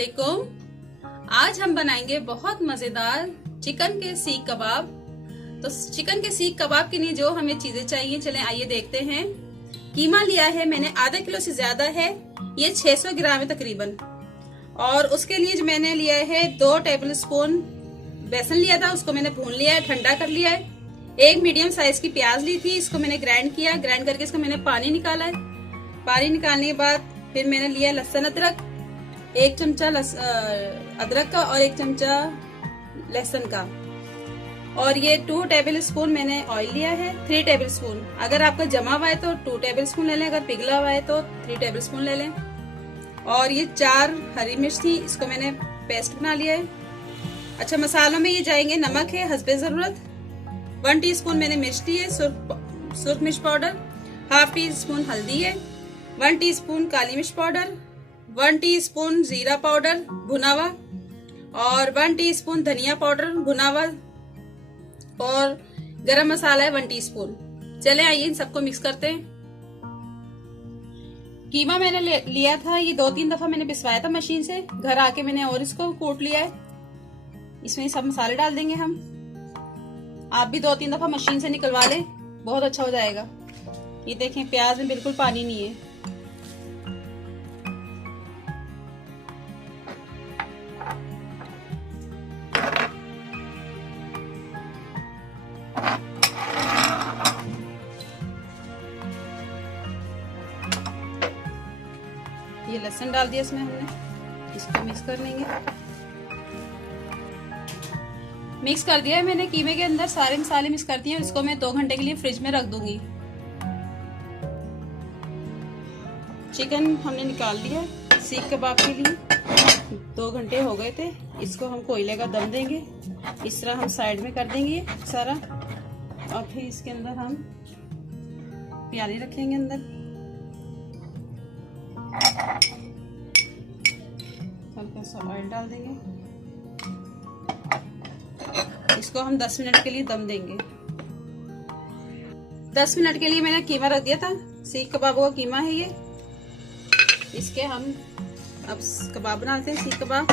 अस्सलामुअलैकुम। आज हम बनाएंगे बहुत मजेदार चिकन के सीख कबाब। तो चिकन के सीख कबाब के लिए जो हमें चीजें चाहिए, चलें आइए देखते हैं। कीमा लिया है मैंने, आधा किलो से ज्यादा है, ये 600 ग्राम है तकरीबन। और उसके लिए जो मैंने लिया है 2 टेबल स्पून बेसन लिया था, उसको मैंने भून लिया है, ठंडा कर लिया है। 1 मीडियम साइज की प्याज ली थी, इसको मैंने ग्राइंड किया, ग्राइंड करके इसको मैंने पानी निकाला है। पानी निकालने के बाद फिर मैंने लिया लहसुन अदरक, 1 चमचा अदरक का और 1 चमचा लहसुन का। और ये 2 टेबल स्पून मैंने ऑयल लिया है, 3 टेबल स्पून। अगर आपका जमा हुआ है तो 2 टेबल स्पून ले लें, अगर पिघला हुआ है तो 3 टेबल स्पून ले लें। और ये 4 हरी मिर्च थी, इसको मैंने पेस्ट बना लिया है। अच्छा, मसालों में ये जाएंगे, नमक है हस्बे जरूरत, 1 टीस्पून मैंने मिर्च ली है, सुर्ख मिर्च पाउडर, ½ टीस्पून हल्दी है, 1 टीस्पून काली मिर्च पाउडर, 1 टीस्पून जीरा पाउडर भुना हुआ, और 1 टीस्पून धनिया पाउडर भुना हुआ, और गरम मसाला है 1 टीस्पून। चले आइए इन सबको मिक्स करते हैं। कीमा मैंने लिया था, ये 2-3 दफा मैंने पिसवाया था मशीन से, घर आके मैंने और इसको कूट लिया है। इसमें सब मसाले डाल देंगे हम। आप भी 2-3 दफा मशीन से निकलवा लें, बहुत अच्छा हो जाएगा। ये देखें, प्याज में बिल्कुल पानी नहीं है। ये लहसुन डाल दिया इसमें हमने, इसको मिक्स कर लेंगे। मिक्स कर दिया है मैंने, कीमे के अंदर सारे मसाले मिक्स कर दिए। इसको मैं 2 घंटे के लिए फ्रिज में रख दूंगी। चिकन हमने निकाल लिया सीख कबाब के लिए, 2 घंटे हो गए थे। इसको हम कोयले का दम देंगे, इस तरह हम साइड में कर देंगे सारा। और फिर इसके अंदर हम प्याली रखेंगे अंदर, हल्का सा ऑयल डाल देंगे। इसको हम 10 मिनट के लिए दम देंगे। 10 मिनट के लिए मैंने कीमा रख दिया था, सीख कबाबों का कीमा है ये। इसके हम अब कबाब बनाते हैं, सीख कबाब।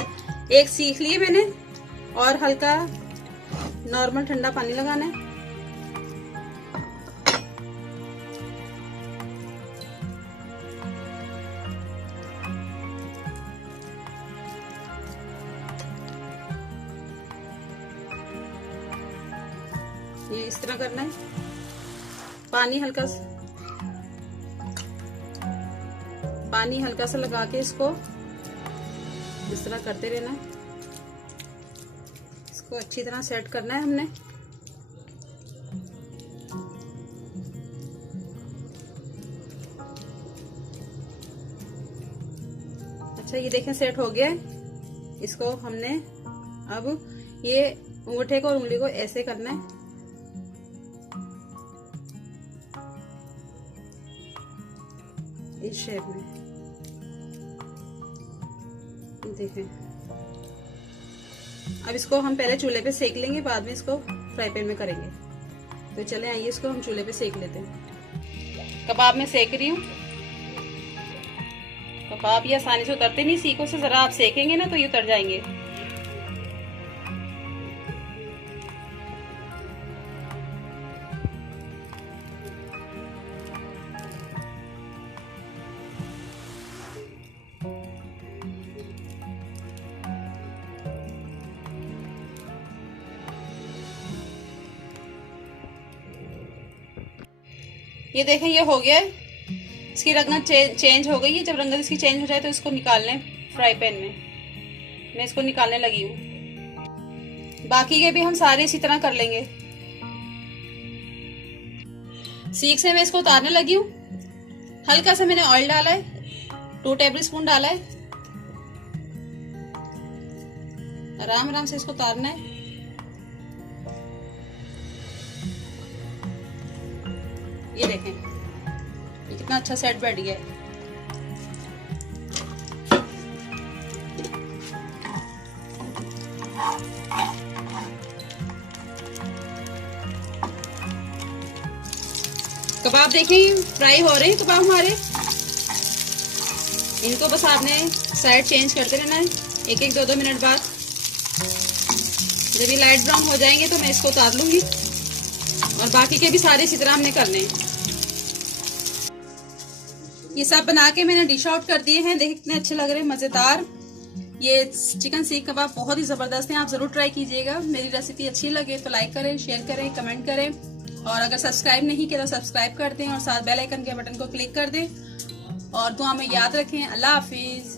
1 सीख लिए मैंने, और हल्का नॉर्मल ठंडा पानी लगाना है। ये इस तरह करना है, पानी हल्का सा लगा के इसको इस तरह करते रहना है। इसको अच्छी तरह सेट करना है हमने। अच्छा, ये देखें सेट हो गया है। इसको हमने अब ये अंगूठे को और उंगली को ऐसे करना है, इस शेप में। देखें, अब इसको हम पहले चूल्हे पे सेक लेंगे, बाद में इसको फ्राई पैन में करेंगे। तो चले आइए इसको हम चूल्हे पे सेक लेते हैं। कबाब में सेक रही हूँ। कबाब ये आसानी से उतरते नहीं, सीखों से जरा आप सेकेंगे ना तो ये उतर जाएंगे। ये देखें, ये हो गया है। इसकी रंगत चेंज हो गई है। जब रंगत इसकी चेंज हो जाए तो इसको निकाल लें फ्राई पैन में। मैं इसको निकालने लगी हूँ। बाकी के भी हम सारे इसी तरह कर लेंगे। सीख से मैं इसको उतारने लगी हूँ। हल्का सा मैंने ऑयल डाला है, 2 टेबल स्पून डाला है। आराम आराम से इसको उतारना है। ये देखें, ये कितना अच्छा सेट बैठ गया है। कबाब देखें फ्राई हो रहे हैं कबाब हमारे। इनको बस आपने साइड चेंज करते रहना है। एक एक 2-2 मिनट बाद। जब ये लाइट ब्राउन हो जाएंगे तो मैं इसको उतार लूंगी और बाकी के भी सारे इसी तरह हमने करने हैं। ये सब बना के मैंने डिश आउट कर दिए हैं। देखिए कितने अच्छे लग रहे हैं, मजेदार। ये चिकन सीख कबाब बहुत ही जबरदस्त है, आप जरूर ट्राई कीजिएगा। मेरी रेसिपी अच्छी लगे तो लाइक करें, शेयर करें, कमेंट करें और अगर सब्सक्राइब नहीं किया तो सब्सक्राइब कर दें और साथ बेल आइकन के बटन को क्लिक कर दें और दुआ में याद रखें। अल्लाह हाफिज।